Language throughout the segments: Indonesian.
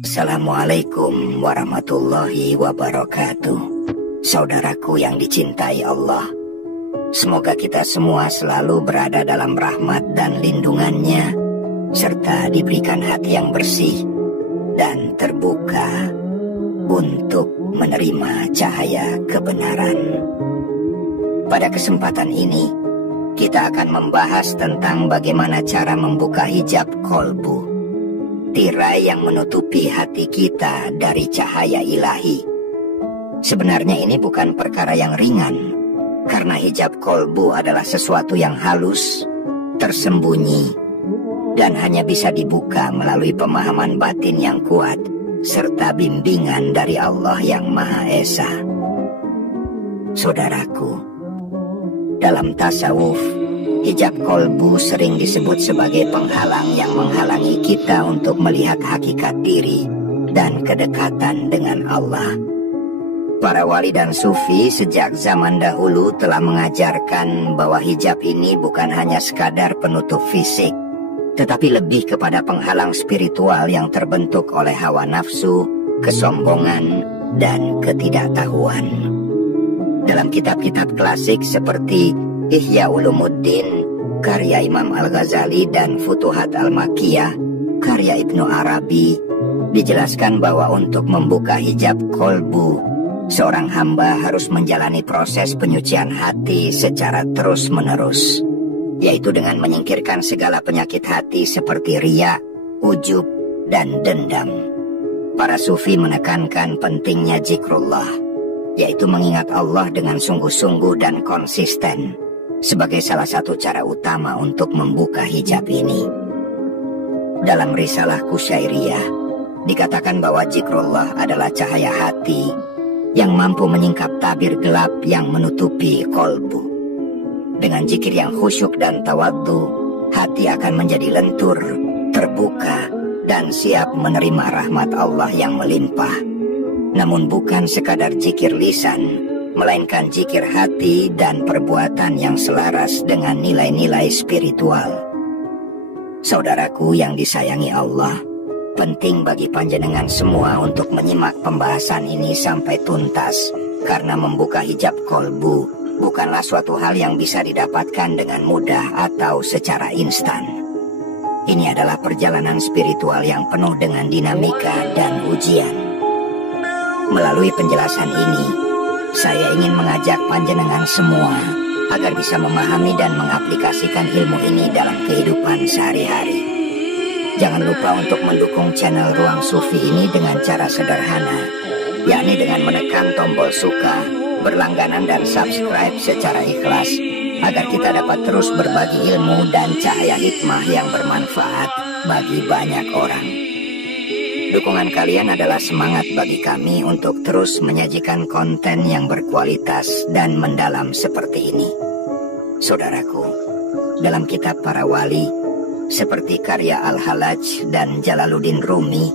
Assalamualaikum warahmatullahi wabarakatuh. Saudaraku yang dicintai Allah, semoga kita semua selalu berada dalam rahmat dan lindungannya, serta diberikan hati yang bersih dan terbuka untuk menerima cahaya kebenaran. Pada kesempatan ini, kita akan membahas tentang bagaimana cara membuka hijab kolbu, tirai yang menutupi hati kita dari cahaya ilahi. Sebenarnya ini bukan perkara yang ringan, karena hijab kolbu adalah sesuatu yang halus, tersembunyi, dan hanya bisa dibuka melalui pemahaman batin yang kuat, serta bimbingan dari Allah yang Maha Esa. Saudaraku, dalam tasawuf, hijab kolbu sering disebut sebagai penghalang yang menghalangi kita untuk melihat hakikat diri dan kedekatan dengan Allah. Para wali dan sufi sejak zaman dahulu telah mengajarkan bahwa hijab ini bukan hanya sekadar penutup fisik, tetapi lebih kepada penghalang spiritual yang terbentuk oleh hawa nafsu, kesombongan, dan ketidaktahuan. Dalam kitab-kitab klasik seperti Ihya Ulumuddin, karya Imam Al-Ghazali, dan Futuhat Al-Makkiyah, karya Ibnu Arabi, dijelaskan bahwa untuk membuka hijab kolbu, seorang hamba harus menjalani proses penyucian hati secara terus-menerus, yaitu dengan menyingkirkan segala penyakit hati seperti riya, ujub, dan dendam. Para sufi menekankan pentingnya zikrullah, yaitu mengingat Allah dengan sungguh-sungguh dan konsisten, sebagai salah satu cara utama untuk membuka hijab ini. Dalam risalah Kusyairiyah, dikatakan bahwa zikrullah adalah cahaya hati yang mampu menyingkap tabir gelap yang menutupi kolbu. Dengan zikir yang khusyuk dan tawadhu, hati akan menjadi lentur, terbuka, dan siap menerima rahmat Allah yang melimpah. Namun bukan sekadar zikir lisan, melainkan zikir hati dan perbuatan yang selaras dengan nilai-nilai spiritual. Saudaraku yang disayangi Allah, penting bagi panjenengan semua untuk menyimak pembahasan ini sampai tuntas, karena membuka hijab kolbu bukanlah suatu hal yang bisa didapatkan dengan mudah atau secara instan. Ini adalah perjalanan spiritual yang penuh dengan dinamika dan ujian. Melalui penjelasan ini, saya ingin mengajak panjenengan semua agar bisa memahami dan mengaplikasikan ilmu ini dalam kehidupan sehari-hari. Jangan lupa untuk mendukung channel Ruang Sufi ini dengan cara sederhana, yakni dengan menekan tombol suka, berlangganan, dan subscribe secara ikhlas, agar kita dapat terus berbagi ilmu dan cahaya hikmah yang bermanfaat bagi banyak orang. Dukungan kalian adalah semangat bagi kami untuk terus menyajikan konten yang berkualitas dan mendalam seperti ini. Saudaraku, dalam kitab para wali, seperti karya Al-Halaj dan Jalaluddin Rumi,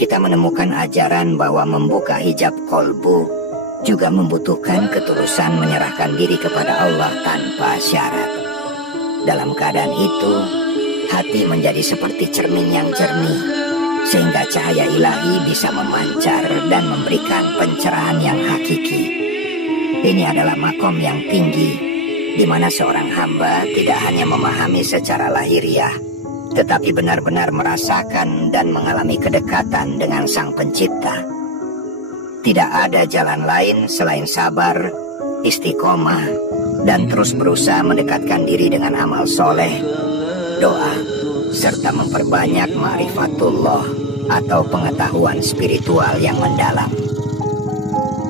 kita menemukan ajaran bahwa membuka hijab kolbu juga membutuhkan ketulusan menyerahkan diri kepada Allah tanpa syarat. Dalam keadaan itu, hati menjadi seperti cermin yang jernih, sehingga cahaya ilahi bisa memancar dan memberikan pencerahan yang hakiki. Ini adalah makom yang tinggi, di mana seorang hamba tidak hanya memahami secara lahiriah, tetapi benar-benar merasakan dan mengalami kedekatan dengan Sang Pencipta. Tidak ada jalan lain selain sabar, istiqomah, dan terus berusaha mendekatkan diri dengan amal soleh, doa, serta memperbanyak ma'rifatullah atau pengetahuan spiritual yang mendalam.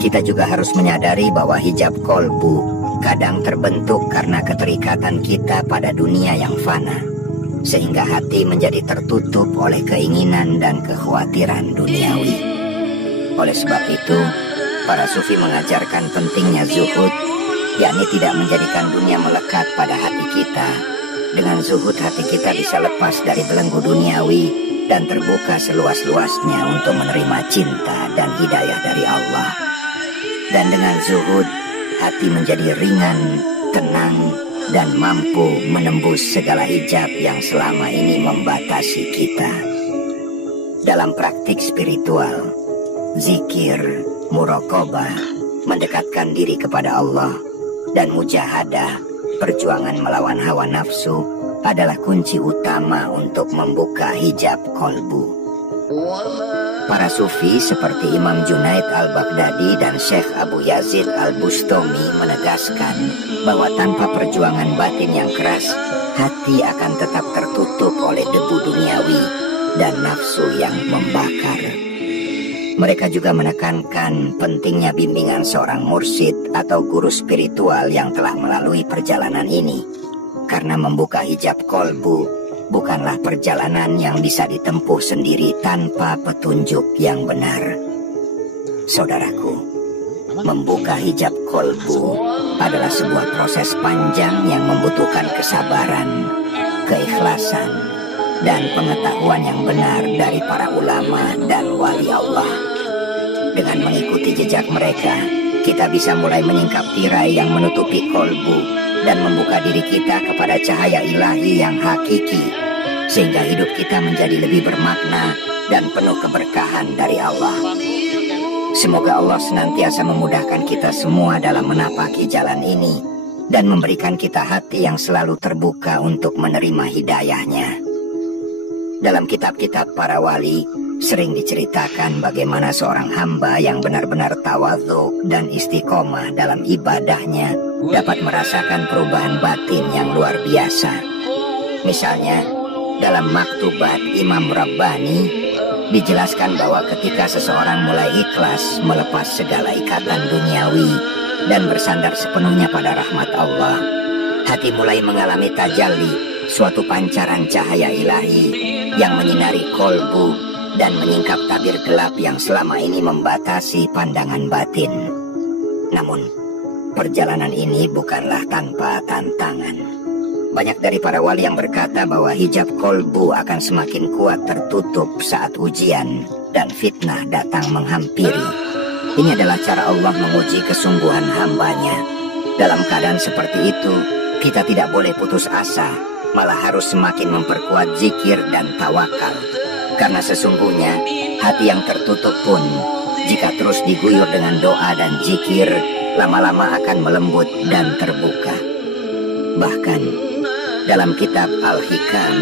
Kita juga harus menyadari bahwa hijab kolbu kadang terbentuk karena keterikatan kita pada dunia yang fana, sehingga hati menjadi tertutup oleh keinginan dan kekhawatiran duniawi. Oleh sebab itu, para sufi mengajarkan pentingnya zuhud, yakni tidak menjadikan dunia melekat pada hati kita. Dengan zuhud, hati kita bisa lepas dari belenggu duniawi dan terbuka seluas-luasnya untuk menerima cinta dan hidayah dari Allah. Dan dengan zuhud, hati menjadi ringan, tenang, dan mampu menembus segala hijab yang selama ini membatasi kita. dalam praktik spiritual, zikir, muraqabah, mendekatkan diri kepada Allah, dan mujahadah, perjuangan melawan hawa nafsu, adalah kunci utama untuk membuka hijab kolbu. Para sufi seperti Imam Junaid al-Baghdadi dan Syekh Abu Yazid al-Bustami menegaskan bahwa tanpa perjuangan batin yang keras, hati akan tetap tertutup oleh debu duniawi dan nafsu yang membakar. Mereka juga menekankan pentingnya bimbingan seorang mursyid atau guru spiritual yang telah melalui perjalanan ini, karena membuka hijab kolbu bukanlah perjalanan yang bisa ditempuh sendiri tanpa petunjuk yang benar. Saudaraku, membuka hijab kolbu adalah sebuah proses panjang yang membutuhkan kesabaran, keikhlasan, dan pengetahuan yang benar dari para ulama dan wali Allah. Dengan mengikuti jejak mereka, kita bisa mulai menyingkap tirai yang menutupi kolbu dan membuka diri kita kepada cahaya ilahi yang hakiki, sehingga hidup kita menjadi lebih bermakna dan penuh keberkahan dari Allah. Semoga Allah senantiasa memudahkan kita semua dalam menapaki jalan ini dan memberikan kita hati yang selalu terbuka untuk menerima hidayahnya. Dalam kitab-kitab para wali, sering diceritakan bagaimana seorang hamba yang benar-benar tawadhu dan istiqomah dalam ibadahnya dapat merasakan perubahan batin yang luar biasa. Misalnya, dalam Maktubat Imam Rabbani dijelaskan bahwa ketika seseorang mulai ikhlas melepas segala ikatan duniawi dan bersandar sepenuhnya pada rahmat Allah, hati mulai mengalami tajalli, suatu pancaran cahaya ilahi yang menyinari kolbu dan menyingkap tabir gelap yang selama ini membatasi pandangan batin. Namun, perjalanan ini bukanlah tanpa tantangan. Banyak dari para wali yang berkata bahwa hijab kolbu akan semakin kuat tertutup saat ujian dan fitnah datang menghampiri. Ini adalah cara Allah menguji kesungguhan hambanya. Dalam keadaan seperti itu, kita tidak boleh putus asa, malah harus semakin memperkuat zikir dan tawakal. Karena sesungguhnya hati yang tertutup pun, jika terus diguyur dengan doa dan zikir, lama-lama akan melembut dan terbuka. Bahkan dalam kitab Al-Hikam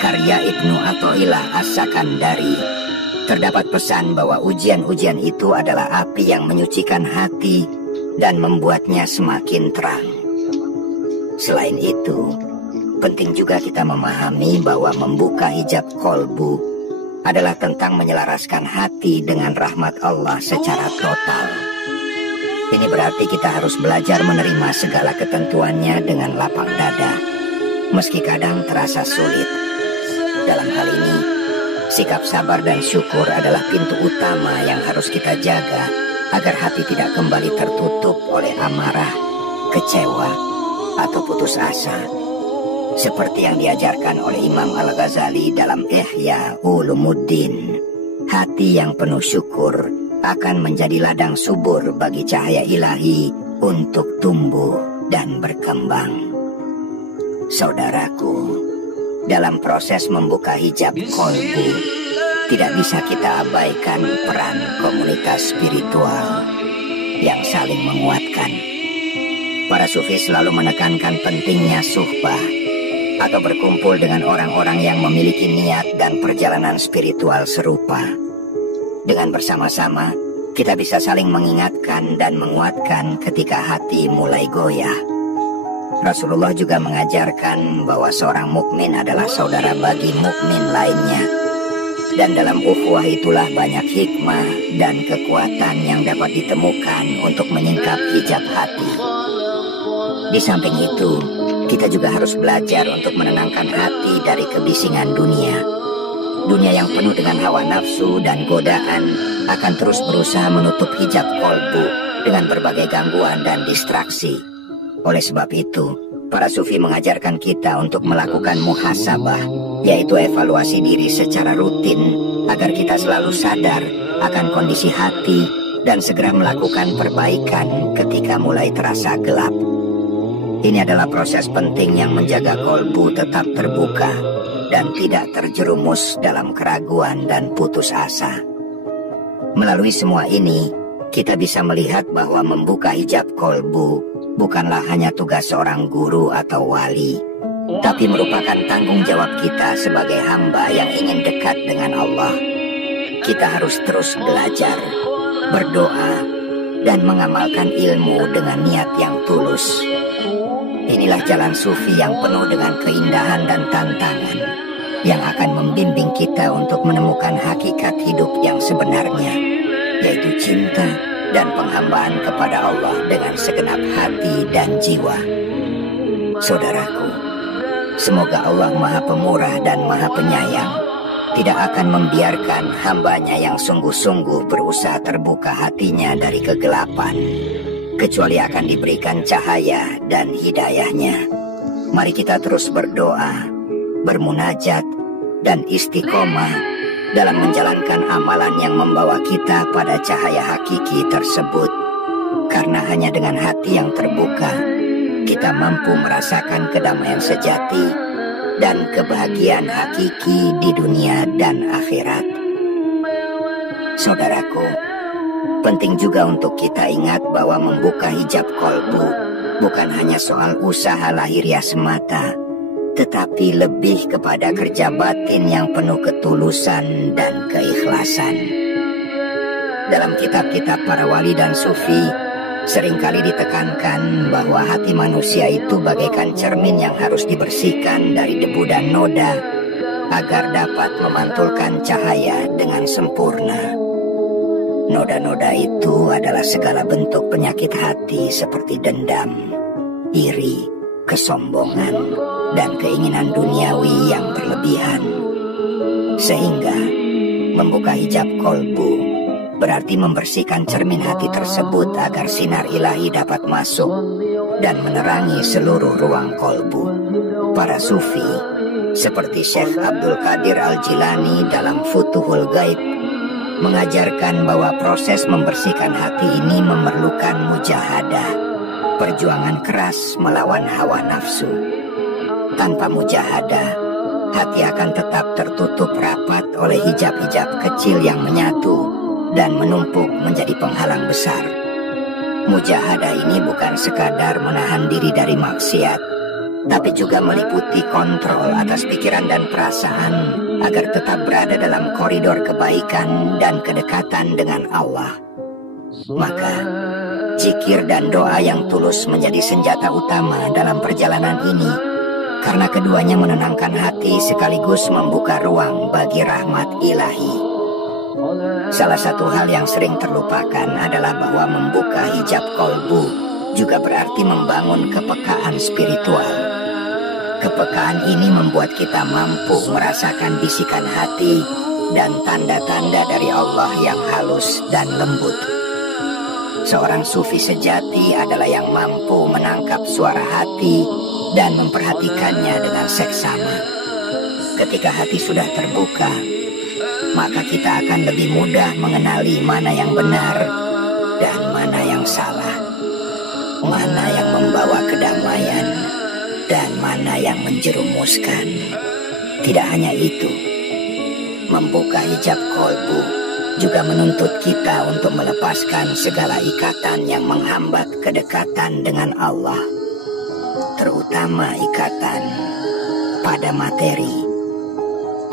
karya Ibnu Athaillah As-Sakandari, terdapat pesan bahwa ujian-ujian itu adalah api yang menyucikan hati dan membuatnya semakin terang. Selain itu, penting juga kita memahami bahwa membuka hijab kolbu adalah tentang menyelaraskan hati dengan rahmat Allah secara total. Ini berarti kita harus belajar menerima segala ketentuannya dengan lapang dada, meski kadang terasa sulit. Dalam hal ini, sikap sabar dan syukur adalah pintu utama yang harus kita jaga agar hati tidak kembali tertutup oleh amarah, kecewa, atau putus asa. Seperti yang diajarkan oleh Imam Al-Ghazali dalam Ihya Ulumuddin, hati yang penuh syukur akan menjadi ladang subur bagi cahaya ilahi untuk tumbuh dan berkembang. Saudaraku, dalam proses membuka hijab kolbu, tidak bisa kita abaikan peran komunitas spiritual yang saling menguatkan. Para sufi selalu menekankan pentingnya suhbah, atau berkumpul dengan orang-orang yang memiliki niat dan perjalanan spiritual serupa. Dengan bersama-sama, kita bisa saling mengingatkan dan menguatkan ketika hati mulai goyah. Rasulullah juga mengajarkan bahwa seorang mukmin adalah saudara bagi mukmin lainnya. Dan dalam ukhuwah itulah banyak hikmah dan kekuatan yang dapat ditemukan untuk menyingkap hijab hati. Di samping itu, kita juga harus belajar untuk menenangkan hati dari kebisingan dunia. Dunia yang penuh dengan hawa nafsu dan godaan akan terus berusaha menutup hijab kolbu dengan berbagai gangguan dan distraksi. Oleh sebab itu, para sufi mengajarkan kita untuk melakukan muhasabah, yaitu evaluasi diri secara rutin agar kita selalu sadar akan kondisi hati dan segera melakukan perbaikan ketika mulai terasa gelap. Ini adalah proses penting yang menjaga kolbu tetap terbuka dan tidak terjerumus dalam keraguan dan putus asa. Melalui semua ini, kita bisa melihat bahwa membuka hijab kolbu bukanlah hanya tugas seorang guru atau wali, tapi merupakan tanggung jawab kita sebagai hamba yang ingin dekat dengan Allah. Kita harus terus belajar, berdoa, dan mengamalkan ilmu dengan niat yang tulus. Inilah jalan sufi yang penuh dengan keindahan dan tantangan, yang akan membimbing kita untuk menemukan hakikat hidup yang sebenarnya, yaitu cinta dan penghambaan kepada Allah dengan segenap hati dan jiwa. Saudaraku, semoga Allah Maha Pemurah dan Maha Penyayang tidak akan membiarkan hambanya yang sungguh-sungguh berusaha terbuka hatinya dari kegelapan, kecuali akan diberikan cahaya dan hidayahnya. Mari kita terus berdoa, bermunajat, dan istiqomah dalam menjalankan amalan yang membawa kita pada cahaya hakiki tersebut. Karena hanya dengan hati yang terbuka, kita mampu merasakan kedamaian sejati dan kebahagiaan hakiki di dunia dan akhirat. Saudaraku, penting juga untuk kita ingat bahwa membuka hijab kolbu bukan hanya soal usaha lahiriah semata, tetapi lebih kepada kerja batin yang penuh ketulusan dan keikhlasan. Dalam kitab-kitab para wali dan sufi, seringkali ditekankan bahwa hati manusia itu bagaikan cermin yang harus dibersihkan dari debu dan noda agar dapat memantulkan cahaya dengan sempurna. Noda-noda itu adalah segala bentuk penyakit hati seperti dendam, iri, kesombongan, dan keinginan duniawi yang berlebihan. Sehingga membuka hijab kolbu berarti membersihkan cermin hati tersebut agar sinar ilahi dapat masuk dan menerangi seluruh ruang kolbu. Para sufi seperti Syekh Abdul Qadir Al-Jilani dalam Futuhul Ghaib mengajarkan bahwa proses membersihkan hati ini memerlukan mujahadah, perjuangan keras melawan hawa nafsu. Tanpa mujahadah, hati akan tetap tertutup rapat oleh hijab-hijab kecil yang menyatu dan menumpuk menjadi penghalang besar. Mujahadah ini bukan sekadar menahan diri dari maksiat, tapi juga meliputi kontrol atas pikiran dan perasaan agar tetap berada dalam koridor kebaikan dan kedekatan dengan Allah. Maka, zikir dan doa yang tulus menjadi senjata utama dalam perjalanan ini, karena keduanya menenangkan hati sekaligus membuka ruang bagi rahmat ilahi. Salah satu hal yang sering terlupakan adalah bahwa membuka hijab kolbu juga berarti membangun kepekaan spiritual. Kepekaan ini membuat kita mampu merasakan bisikan hati dan tanda-tanda dari Allah yang halus dan lembut. Seorang sufi sejati adalah yang mampu menangkap suara hati dan memperhatikannya dengan seksama. Ketika hati sudah terbuka, maka kita akan lebih mudah mengenali mana yang benar dan mana yang salah, mana yang membawa kedamaian dan mana yang menjerumuskan. Tidak hanya itu, membuka hijab kolbu juga menuntut kita untuk melepaskan segala ikatan yang menghambat kedekatan dengan Allah, terutama ikatan pada materi,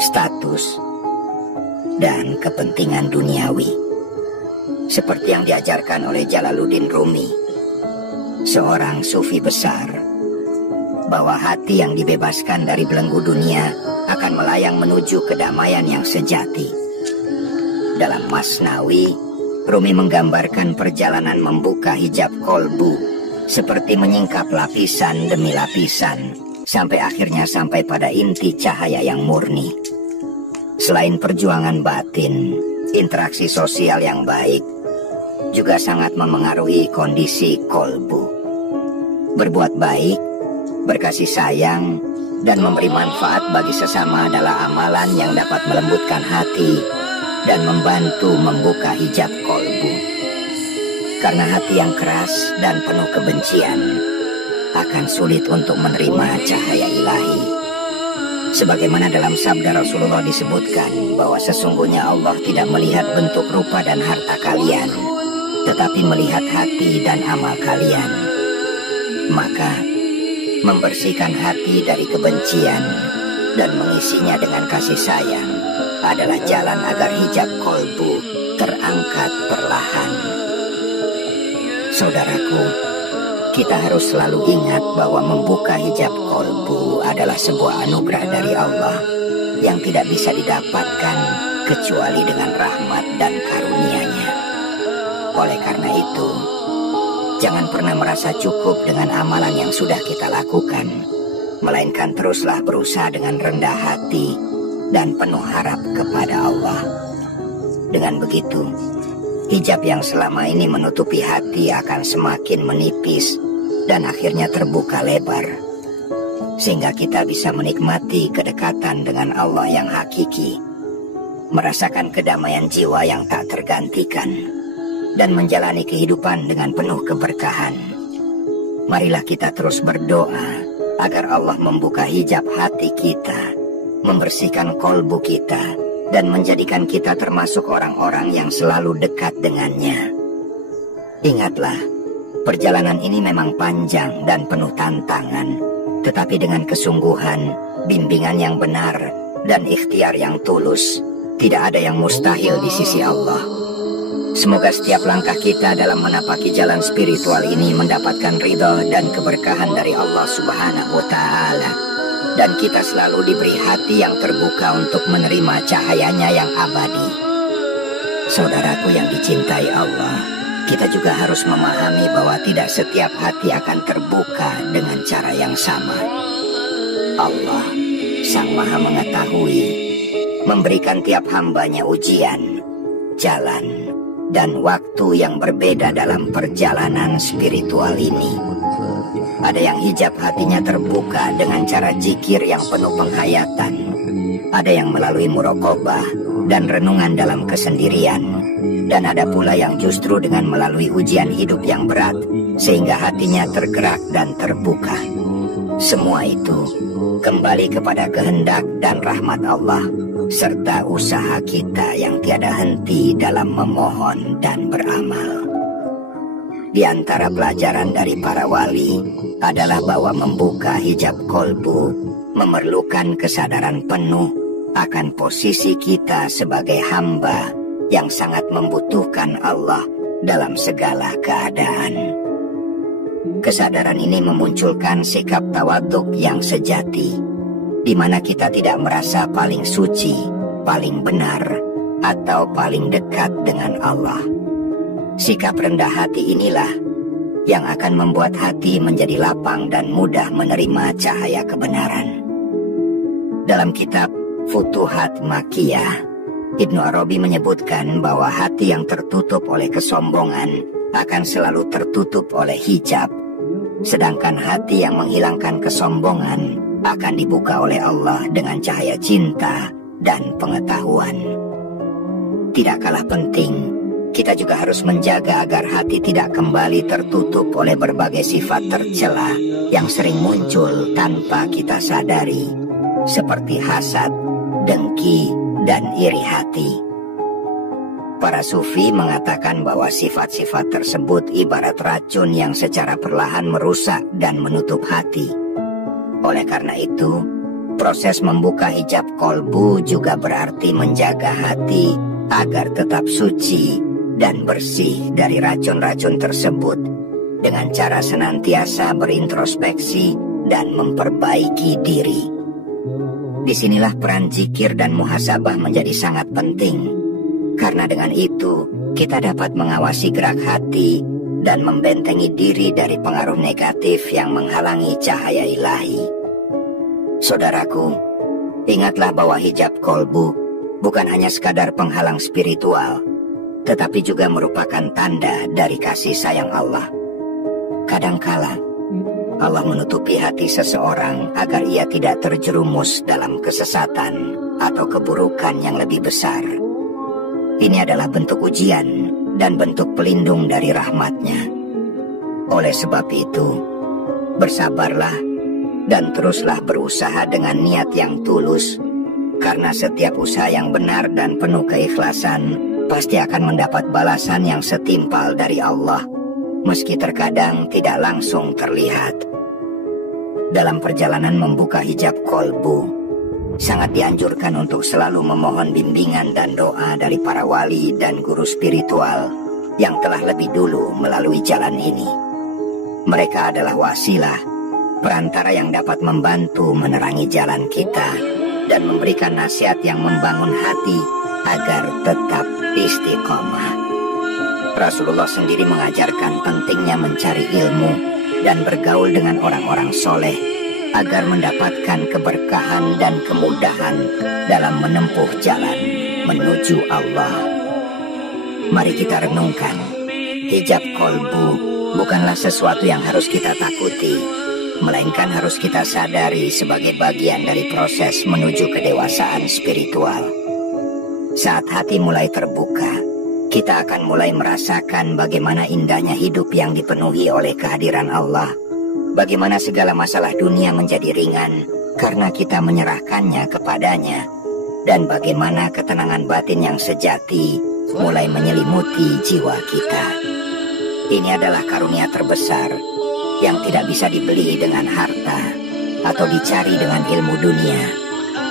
status, dan kepentingan duniawi. Seperti yang diajarkan oleh Jalaluddin Rumi, seorang sufi besar, bahwa hati yang dibebaskan dari belenggu dunia akan melayang menuju kedamaian yang sejati. Dalam Masnawi, Rumi menggambarkan perjalanan membuka hijab kolbu seperti menyingkap lapisan demi lapisan sampai akhirnya sampai pada inti cahaya yang murni. Selain perjuangan batin, interaksi sosial yang baik juga sangat memengaruhi kondisi kolbu. Berbuat baik, berkasih sayang, dan memberi manfaat bagi sesama adalah amalan yang dapat melembutkan hati dan membantu membuka hijab kolbu. Karena hati yang keras dan penuh kebencian akan sulit untuk menerima cahaya ilahi. Sebagaimana dalam sabda Rasulullah disebutkan bahwa sesungguhnya Allah tidak melihat bentuk, rupa, dan harta kalian, tetapi melihat hati dan amal kalian. Maka, membersihkan hati dari kebencian dan mengisinya dengan kasih sayang adalah jalan agar hijab kolbu terangkat perlahan. Saudaraku, kita harus selalu ingat bahwa membuka hijab kolbu adalah sebuah anugerah dari Allah yang tidak bisa didapatkan kecuali dengan rahmat dan karunia-Nya. Oleh karena itu, jangan pernah merasa cukup dengan amalan yang sudah kita lakukan, melainkan teruslah berusaha dengan rendah hati dan penuh harap kepada Allah. Dengan begitu, hijab yang selama ini menutupi hati akan semakin menipis dan akhirnya terbuka lebar, sehingga kita bisa menikmati kedekatan dengan Allah yang hakiki, merasakan kedamaian jiwa yang tak tergantikan, dan menjalani kehidupan dengan penuh keberkahan. Marilah kita terus berdoa agar Allah membuka hijab hati kita, membersihkan kolbu kita, dan menjadikan kita termasuk orang-orang yang selalu dekat dengannya. Ingatlah, perjalanan ini memang panjang dan penuh tantangan, tetapi dengan kesungguhan, bimbingan yang benar, dan ikhtiar yang tulus, tidak ada yang mustahil di sisi Allah. Semoga setiap langkah kita dalam menapaki jalan spiritual ini mendapatkan ridha dan keberkahan dari Allah Subhanahu wa Ta'ala, dan kita selalu diberi hati yang terbuka untuk menerima cahayanya yang abadi. Saudaraku yang dicintai Allah, kita juga harus memahami bahwa tidak setiap hati akan terbuka dengan cara yang sama. Allah, Sang Maha Mengetahui, memberikan tiap hambanya ujian, jalan, dan waktu yang berbeda dalam perjalanan spiritual ini. Ada yang hijab hatinya terbuka dengan cara zikir yang penuh penghayatan. Ada yang melalui muraqabah dan renungan dalam kesendirian. Dan ada pula yang justru dengan melalui ujian hidup yang berat, sehingga hatinya tergerak dan terbuka. Semua itu kembali kepada kehendak dan rahmat Allah, serta usaha kita yang tiada henti dalam memohon dan beramal. Di antara pelajaran dari para wali adalah bahwa membuka hijab kolbu memerlukan kesadaran penuh akan posisi kita sebagai hamba yang sangat membutuhkan Allah dalam segala keadaan. Kesadaran ini memunculkan sikap tawaduk yang sejati, di mana kita tidak merasa paling suci, paling benar, atau paling dekat dengan Allah. Sikap rendah hati inilah yang akan membuat hati menjadi lapang dan mudah menerima cahaya kebenaran. Dalam kitab Futuhat Makkiyah, Ibnu Arabi menyebutkan bahwa hati yang tertutup oleh kesombongan akan selalu tertutup oleh hijab, sedangkan hati yang menghilangkan kesombongan akan dibuka oleh Allah dengan cahaya cinta dan pengetahuan. Tidak kalah penting, kita juga harus menjaga agar hati tidak kembali tertutup oleh berbagai sifat tercela yang sering muncul tanpa kita sadari, seperti hasad, dengki, dan iri hati. Para sufi mengatakan bahwa sifat-sifat tersebut ibarat racun yang secara perlahan merusak dan menutup hati. Oleh karena itu, proses membuka hijab kolbu juga berarti menjaga hati agar tetap suci dan bersih dari racun-racun tersebut, dengan cara senantiasa berintrospeksi dan memperbaiki diri. Disinilah peran zikir dan muhasabah menjadi sangat penting, karena dengan itu kita dapat mengawasi gerak hati dan membentengi diri dari pengaruh negatif yang menghalangi cahaya ilahi. Saudaraku, ingatlah bahwa hijab kolbu bukan hanya sekadar penghalang spiritual, tetapi juga merupakan tanda dari kasih sayang Allah. Kadangkala Allah menutupi hati seseorang agar ia tidak terjerumus dalam kesesatan atau keburukan yang lebih besar. Ini adalah bentuk ujian dan bentuk pelindung dari rahmat-Nya. Oleh sebab itu, bersabarlah dan teruslah berusaha dengan niat yang tulus, karena setiap usaha yang benar dan penuh keikhlasan pasti akan mendapat balasan yang setimpal dari Allah, meski terkadang tidak langsung terlihat. Dalam perjalanan membuka hijab kolbu, sangat dianjurkan untuk selalu memohon bimbingan dan doa dari para wali dan guru spiritual yang telah lebih dulu melalui jalan ini. Mereka adalah wasilah, perantara yang dapat membantu menerangi jalan kita dan memberikan nasihat yang membangun hati agar tetap istiqomah. Rasulullah sendiri mengajarkan pentingnya mencari ilmu dan bergaul dengan orang-orang soleh agar mendapatkan keberkahan dan kemudahan dalam menempuh jalan menuju Allah. Mari kita renungkan, hijab kolbu bukanlah sesuatu yang harus kita takuti, melainkan harus kita sadari sebagai bagian dari proses menuju kedewasaan spiritual. Saat hati mulai terbuka, kita akan mulai merasakan bagaimana indahnya hidup yang dipenuhi oleh kehadiran Allah. Bagaimana segala masalah dunia menjadi ringan karena kita menyerahkannya kepadanya. Dan bagaimana ketenangan batin yang sejati mulai menyelimuti jiwa kita. Ini adalah karunia terbesar yang tidak bisa dibeli dengan harta atau dicari dengan ilmu dunia,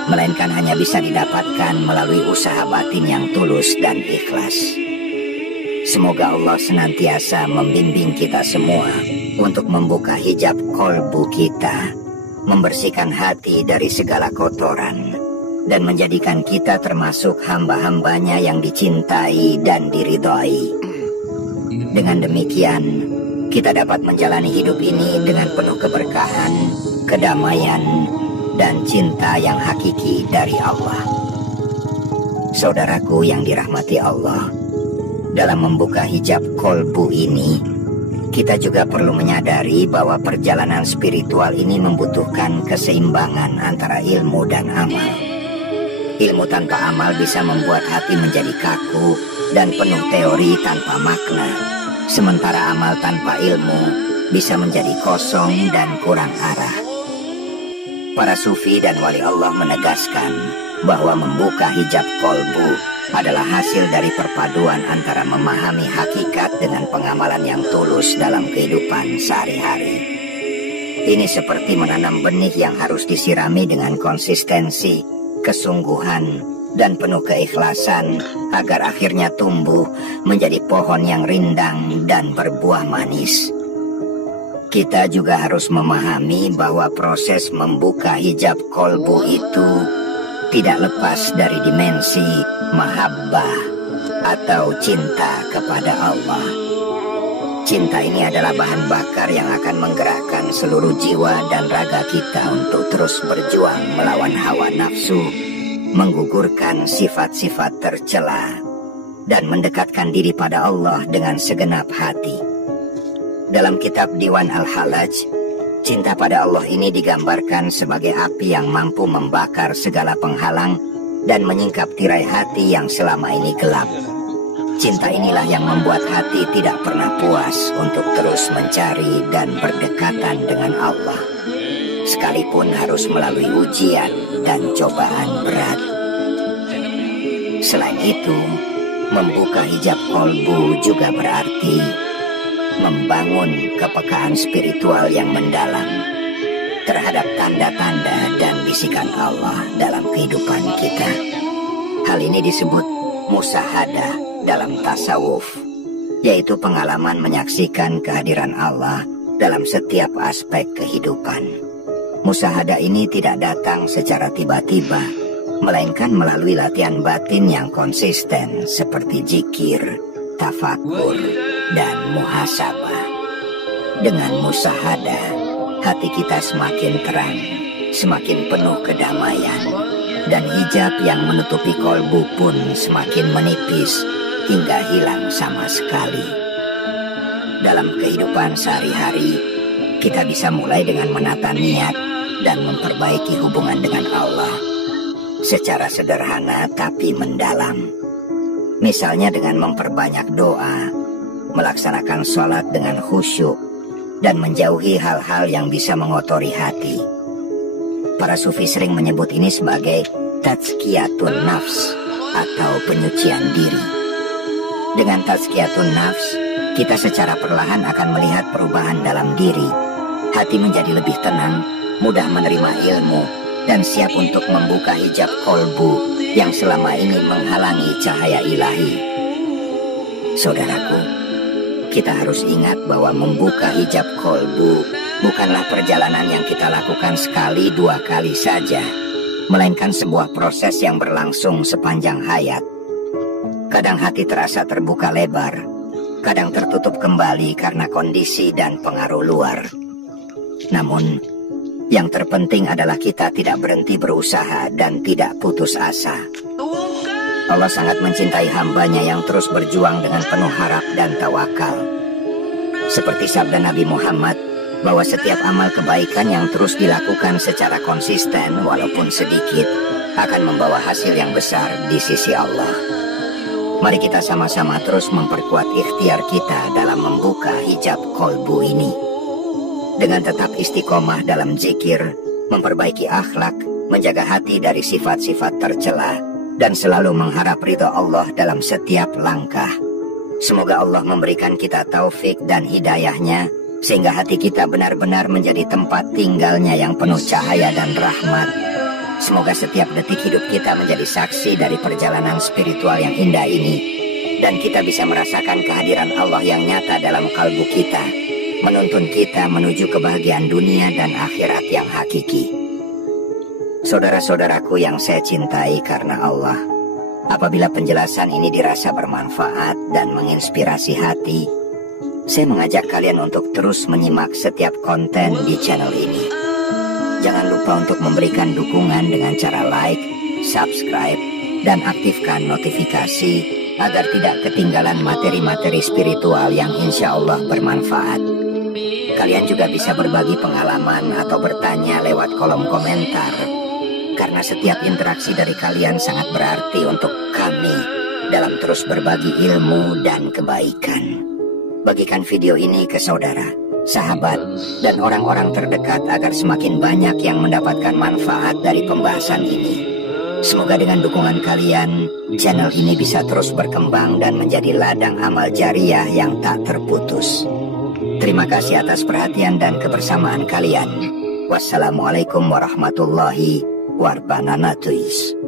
melainkan hanya bisa didapatkan melalui usaha batin yang tulus dan ikhlas. Semoga Allah senantiasa membimbing kita semua untuk membuka hijab kolbu kita, membersihkan hati dari segala kotoran, dan menjadikan kita termasuk hamba-hambanya yang dicintai dan diridhai. Dengan demikian, kita dapat menjalani hidup ini dengan penuh keberkahan, kedamaian, dan cinta yang hakiki dari Allah. Saudaraku yang dirahmati Allah, dalam membuka hijab kolbu ini, kita juga perlu menyadari bahwa perjalanan spiritual ini membutuhkan keseimbangan antara ilmu dan amal. Ilmu tanpa amal bisa membuat hati menjadi kaku dan penuh teori tanpa makna, sementara amal tanpa ilmu bisa menjadi kosong dan kurang arah. Para sufi dan wali Allah menegaskan bahwa membuka hijab kolbu adalah hasil dari perpaduan antara memahami hakikat dengan pengamalan yang tulus dalam kehidupan sehari-hari. Ini seperti menanam benih yang harus disirami dengan konsistensi, kesungguhan, dan penuh keikhlasan agar akhirnya tumbuh menjadi pohon yang rindang dan berbuah manis. Kita juga harus memahami bahwa proses membuka hijab kolbu itu tidak lepas dari dimensi mahabbah atau cinta kepada Allah. Cinta ini adalah bahan bakar yang akan menggerakkan seluruh jiwa dan raga kita untuk terus berjuang melawan hawa nafsu, menggugurkan sifat-sifat tercela, dan mendekatkan diri pada Allah dengan segenap hati. Dalam kitab Diwan Al-Halaj, cinta pada Allah ini digambarkan sebagai api yang mampu membakar segala penghalang dan menyingkap tirai hati yang selama ini gelap. Cinta inilah yang membuat hati tidak pernah puas untuk terus mencari dan berdekatan dengan Allah, sekalipun harus melalui ujian dan cobaan berat. Selain itu, membuka hijab kolbu juga berarti membangun kepekaan spiritual yang mendalam terhadap tanda-tanda dan bisikan Allah dalam kehidupan kita. Hal ini disebut musyahadah dalam tasawuf, yaitu pengalaman menyaksikan kehadiran Allah dalam setiap aspek kehidupan. Musyahadah ini tidak datang secara tiba-tiba, melainkan melalui latihan batin yang konsisten seperti zikir, tafakur, dan muhasabah. Dengan musyahadah, hati kita semakin terang, semakin penuh kedamaian, dan hijab yang menutupi kolbu pun semakin menipis hingga hilang sama sekali. Dalam kehidupan sehari-hari, kita bisa mulai dengan menata niat dan memperbaiki hubungan dengan Allah secara sederhana tapi mendalam. Misalnya dengan memperbanyak doa, melaksanakan sholat dengan khusyuk, dan menjauhi hal-hal yang bisa mengotori hati, Para sufi sering menyebut ini sebagai tazkiyatun nafs atau penyucian diri. Dengan tazkiyatun nafs, kita secara perlahan akan melihat perubahan dalam diri. Hati menjadi lebih tenang, mudah menerima ilmu, dan siap untuk membuka hijab kolbu yang selama ini menghalangi cahaya ilahi. Saudaraku, kita harus ingat bahwa membuka hijab kolbu bukanlah perjalanan yang kita lakukan sekali dua kali saja, melainkan sebuah proses yang berlangsung sepanjang hayat. Kadang hati terasa terbuka lebar, kadang tertutup kembali karena kondisi dan pengaruh luar. Namun, yang terpenting adalah kita tidak berhenti berusaha dan tidak putus asa. Allah sangat mencintai hambanya yang terus berjuang dengan penuh harap dan tawakal. Seperti sabda Nabi Muhammad, bahwa setiap amal kebaikan yang terus dilakukan secara konsisten walaupun sedikit akan membawa hasil yang besar di sisi Allah. Mari kita sama-sama terus memperkuat ikhtiar kita dalam membuka hijab kolbu ini. Dengan tetap istiqomah dalam zikir, memperbaiki akhlak, menjaga hati dari sifat-sifat tercela, dan selalu mengharap ridha Allah dalam setiap langkah. Semoga Allah memberikan kita taufik dan hidayahnya, sehingga hati kita benar-benar menjadi tempat tinggalnya yang penuh cahaya dan rahmat. Semoga setiap detik hidup kita menjadi saksi dari perjalanan spiritual yang indah ini, dan kita bisa merasakan kehadiran Allah yang nyata dalam kalbu kita, menuntun kita menuju kebahagiaan dunia dan akhirat yang hakiki. Saudara-saudaraku yang saya cintai karena Allah, apabila penjelasan ini dirasa bermanfaat dan menginspirasi hati, saya mengajak kalian untuk terus menyimak setiap konten di channel ini. Jangan lupa untuk memberikan dukungan dengan cara like, subscribe, dan aktifkan notifikasi agar tidak ketinggalan materi-materi spiritual yang insya Allah bermanfaat. Kalian juga bisa berbagi pengalaman atau bertanya lewat kolom komentar, karena setiap interaksi dari kalian sangat berarti untuk kami dalam terus berbagi ilmu dan kebaikan. Bagikan video ini ke saudara, sahabat, dan orang-orang terdekat agar semakin banyak yang mendapatkan manfaat dari pembahasan ini. Semoga dengan dukungan kalian, channel ini bisa terus berkembang dan menjadi ladang amal jariah yang tak terputus. Terima kasih atas perhatian dan kebersamaan kalian. Wassalamualaikum warahmatullahi wabarakatuh.